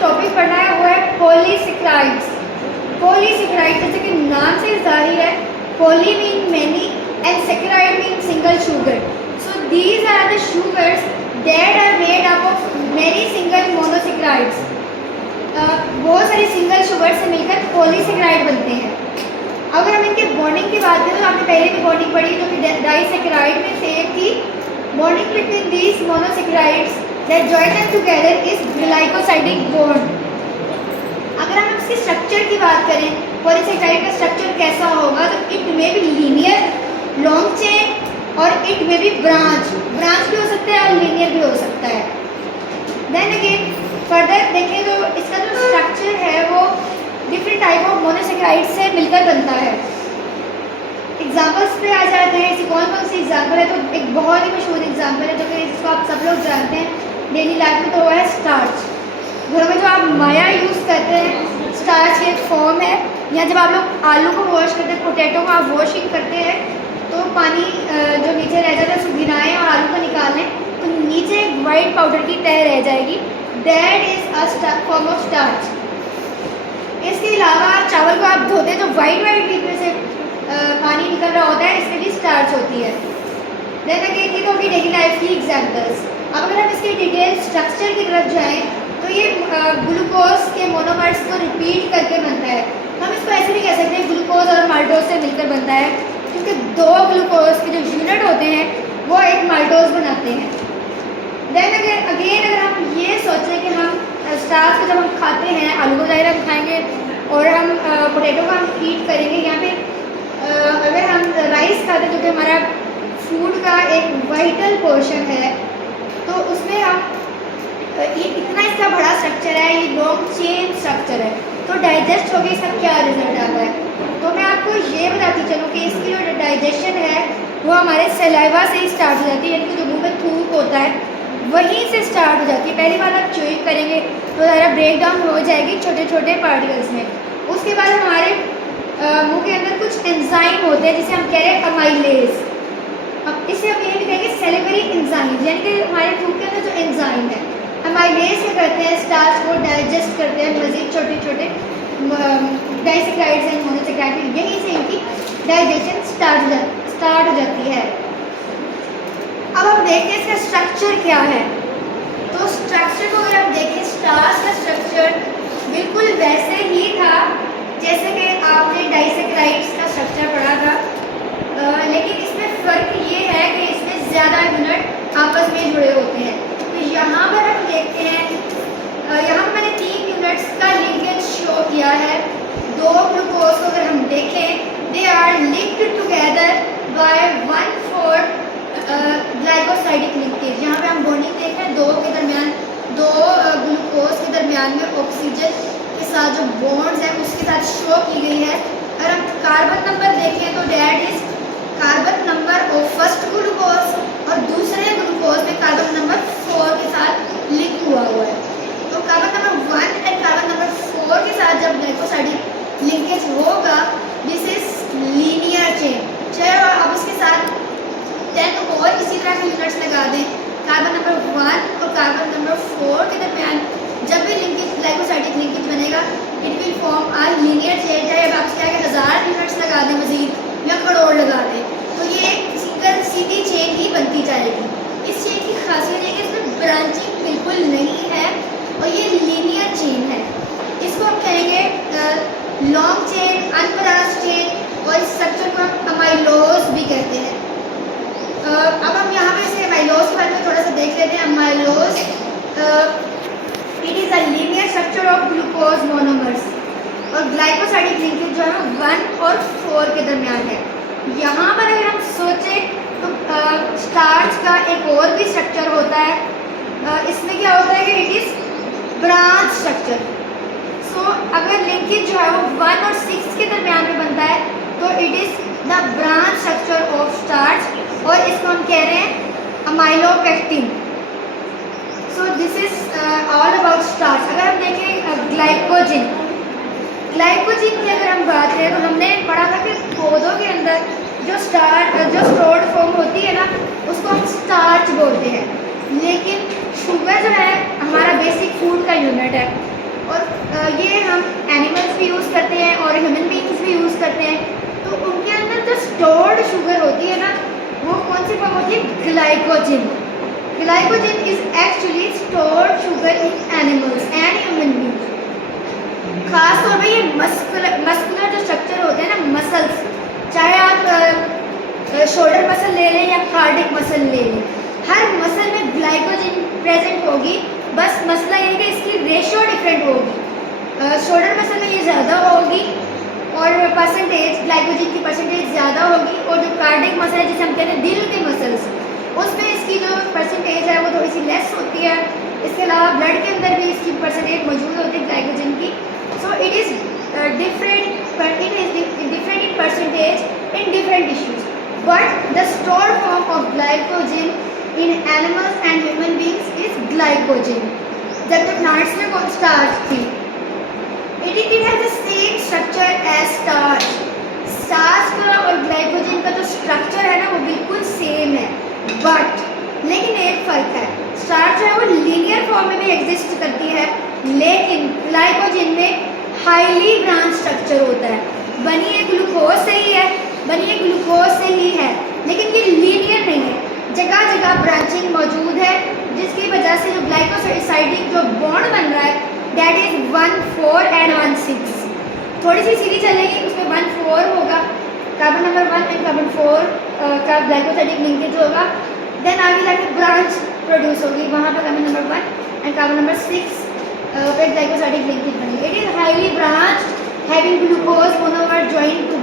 Topic पढ़ना है वो है पॉलीसेकेराइड्स। पॉलीसेकेराइड जैसे कि नाम से जाहिर है, poly mean many and saccharide mean single sugar. So these are the sugars that are made up of many single monosaccharides. बहुत सारी सिंगल शुगर से मिलकर पॉलीसेकेराइड बनते हैं। अगर हम इनके बॉन्डिंग की बात करें तो आपने पहले भी बॉन्डिंग पढ़ी जो कि डाइसेकेराइड में सेम थी। Bonding between these monosaccharides that join them together is glycosidic bond. अगर हम इसके स्ट्रक्चर की बात करें, पॉलीसेकेराइड का स्ट्रक्चर कैसा होगा, तो it may be linear, long chain और इट मे बी ब्रांच भी हो सकता है और लीनियर भी हो सकता है। देन अगेन फर्दर देखें तो इसका जो स्ट्रक्चर है वो डिफरेंट टाइप ऑफ मोनोसेकेराइड से मिलकर बनता है। एग्जाम्पल्स पे आ जाते हैं, ऐसी कौन कौन सी एग्जाम्पल है, तो एक बहुत ही मशहूर एग्जाम्पल है जो कि जिसको आप सब लोग जानते हैं डेली लाइफ में, तो वो है स्टार्च। घरों में जो आप माया यूज़ करते हैं स्टार्च की एक फॉर्म है। या जब आप लोग आलू को वॉश करते हैं, पोटैटो को आप वॉशिंग करते हैं तो पानी जो नीचे रह जाता है उसको गिराएं और आलू को निकालें तो नीचे एक वाइट पाउडर की तह रह जाएगी। That is a form of starch. इसके अलावा चावल को आप धोते हैं तो वाइट बीच में से पानी निकल रहा होता है, इसमें भी स्टार्च होती है। देन अगेन ये तो होगी डेली लाइफ की एग्जाम्पल्स। अब अगर हम इसके डिटेल स्ट्रक्चर की तरफ जाएँ तो ये ग्लूकोज के मोनोमर्स को रिपीट करके बनता है। हम इसको ऐसे भी कह सकते हैं ग्लूकोज और माल्टोज से मिलकर बनता है, क्योंकि दो ग्लूकोज के जो यूनिट होते हैं वो एक माल्टोज बनाते हैं। देन अगेन अगर हम ये सोचें कि हम स्टार्च को जब हम खाते हैं, आलू को ज़ाहिर हम खाएंगे और हम पोटैटो को हम ईट करेंगे, या फिर अगर हम राइस खाते हैं जो कि हमारा फूड का एक वाइटल पोर्शन है, तो उसमें हम ये इतना इसका बड़ा स्ट्रक्चर है, ये लॉन्ग चेन स्ट्रक्चर है, तो डाइजेस्ट होकर इसका क्या रिजल्ट आता है। तो मैं आपको ये बताती चलूँ कि इसकी जो डाइजेशन है वो हमारे सलाइवा से ही स्टार्ट हो जाती है, यानी कि जो मुँह में थूक होता है वहीं से स्टार्ट हो जाती है। पहली बार आप च्यूइंग करेंगे तो ज़रा ब्रेक डाउन हो जाएगी छोटे छोटे पार्टिकल्स में। उसके बाद हमारे मुंह के अंदर कुछ एंजाइम होते हैं जिसे हम कह रहे हैं अमाइलेज। अब इसे हम ये भी कहेंगे सेलेबरी एंजाइम, यानी कि हमारे थूक के अंदर जो एंजाइम है अमाइलेज से करते हैं स्टार्च को डाइजेस्ट करते हैं मज़ीद छोटे छोटे डाइसेकेराइड्स एंड मोनोसेकेराइड, यहीं से इनकी डाइजेशन स्टार्ट हो जाती है। अब हम देखते हैं इसका स्ट्रक्चर क्या है। तो स्ट्रक्चर को अगर आप देखें, स्टार्च का स्ट्रक्चर बिल्कुल वैसे ही था जैसे कि आपने डाइसेकेराइड्स का स्ट्रक्चर पढ़ा था, लेकिन इसमें फ़र्क ये है कि इसमें ज़्यादा यूनिट आपस में जुड़े होते हैं। तो यहाँ पर हम देखते हैं, यहाँ पर मैंने 3 यूनिट्स का लिंकेज शो किया है। दो ग्लूकोज को अगर हम देखें, they are linked together by 1/4 glycosidic linkage. यहाँ पे हम बॉन्डिंग देख रहे हैं दो के दरमियान, दो ग्लूकोज के दरमियान में ऑक्सीजन के साथ जो बॉन्ड्स हैं उसके साथ शो की गई है। अगर हम कार्बन नंबर देखें तो that is carbon number of first glucose और दूसरे ग्लूकोज में कार्बन नंबर 4 के साथ लिंक हुआ है। तो carbon number 1 and carbon number 4 के साथ जब ग्लाइकोसाइडिक लिंकेज होगा, दिस इज लीनियर चेन। चाहे आप इसके साथ 10 और इसी तरह के यूनिट्स लगा दें, कार्बन नंबर 1 और कार्बन नंबर 4 के दरमियान जब भी लिंकेज ग्लाइकोसाइडिक लिंकेज बनेगा, it will form a linear chain. चाहे अब आप क्या 1000 यूनिट्स लगा दें मजीद या करोड़ लगा दें, तो ये सिंगल सीधी चेन ही बनती जाएगी। इस चेन की खासियत है कि इसमें ब्रांचिंग बिल्कुल नहीं है और ये लीनियर चेन है। इसको हम कहेंगे लॉन्ग चेन, अनब्रांच चेन, और इस स्ट्रक्चर को हम अमाइलोज भी कहते हैं। अब हम यहाँ पे इसे अमाइलोज के बारे में थोड़ा सा देख लेते हैं। Amylose it is a linear structure of glucose monomers, और ग्लाइकोसाइडिक लिंकेज जो है 1 और 4 के दरमियान है। यहाँ पर अगर हम सोचें तो स्टार्च का एक और भी स्ट्रक्चर होता है। इसमें क्या होता है कि इट इज़ ब्रांच स्ट्रक्चर। सो अगर लिंकेज जो है वो 1 और 6 के दरमियान में बनता है तो it is the branch structure of starch, और इसको हम कह रहे हैं amylopectin. So this is all about starch. अगर हम देखें ग्लाइकोजिन की अगर हम बात करें तो हमने पढ़ा था कि पौधों के अंदर जो स्टोर्ड फॉर्म होती है ना, उसको हम स्टार्च बोलते हैं। लेकिन शुगर जो है हमारा बेसिक फूड का यूनिट है, और ये हम एनिमल्स भी यूज़ करते हैं और ह्यूमन बींग्स भी यूज़ करते हैं। तो उनके अंदर जो स्टोर्ड शुगर होती है ना, वो कौन सी फॉर्म होती है? Glycogen. Glycogen is actually stored sugar in animals and human beings. खास तौर पे ये मस्कुलर जो स्ट्रक्चर होते हैं ना, मसल्स, चाहे आप शोल्डर मसल ले लें या कार्डिक मसल ले लें, हर मसल में ग्लाइकोजन प्रेजेंट होगी। बस मसला ये है कि इसकी रेशियो डिफरेंट होगी। शोल्डर मसल में ये ज़्यादा होगी और परसेंटेज, ग्लाइकोजन की परसेंटेज ज़्यादा होगी, और जो कार्डिक मसल है जिसे हम कहते हैं दिल के मसल्स, उसमें इसकी जो परसेंटेज है वो थोड़ी सी लेस होती है। इसके अलावा ब्लड के अंदर भी इसकी परसेंटेज मौजूद होती है ग्लाइकोजन की। So it is different in percentage in different tissues, but the stored form of glycogen in animals and human beings is glycogen. जब तक प्लांट्स में स्टार्च थी, it has the same structure as starch. Starch का और glycogen का जो structure है ना वो बिल्कुल सेम है, बट लेकिन एक फ़र्क है। स्टार्च है वो लीनियर फॉर्म में भी एग्जिस्ट करती है, लेकिन ग्लाइकोजन में हाईली ब्रांच स्ट्रक्चर होता है। बनी ये ग्लूकोज से ही है, लेकिन ये लीनियर नहीं है, जगह जगह ब्रांचिंग मौजूद है, जिसकी वजह से जो ग्लाइकोसाइडिक जो बॉन्ड बन रहा है दैट इज 1,4 and 1,6। थोड़ी सी सीधी चलेगी, उसमें 1,4 होगा, कार्बन नंबर 1 एंड कार्बन 4 का ग्लाइकोसाइडिक लिंकेज होगा। देन आगे जाकर ब्रांच प्रोड्यूस होगी, वहाँ पर carbon number 1 and carbon number 6 पे ग्लाइकोसाइडिक लिंकेज बनेगी। It is highly branched, having glucose monomer joined to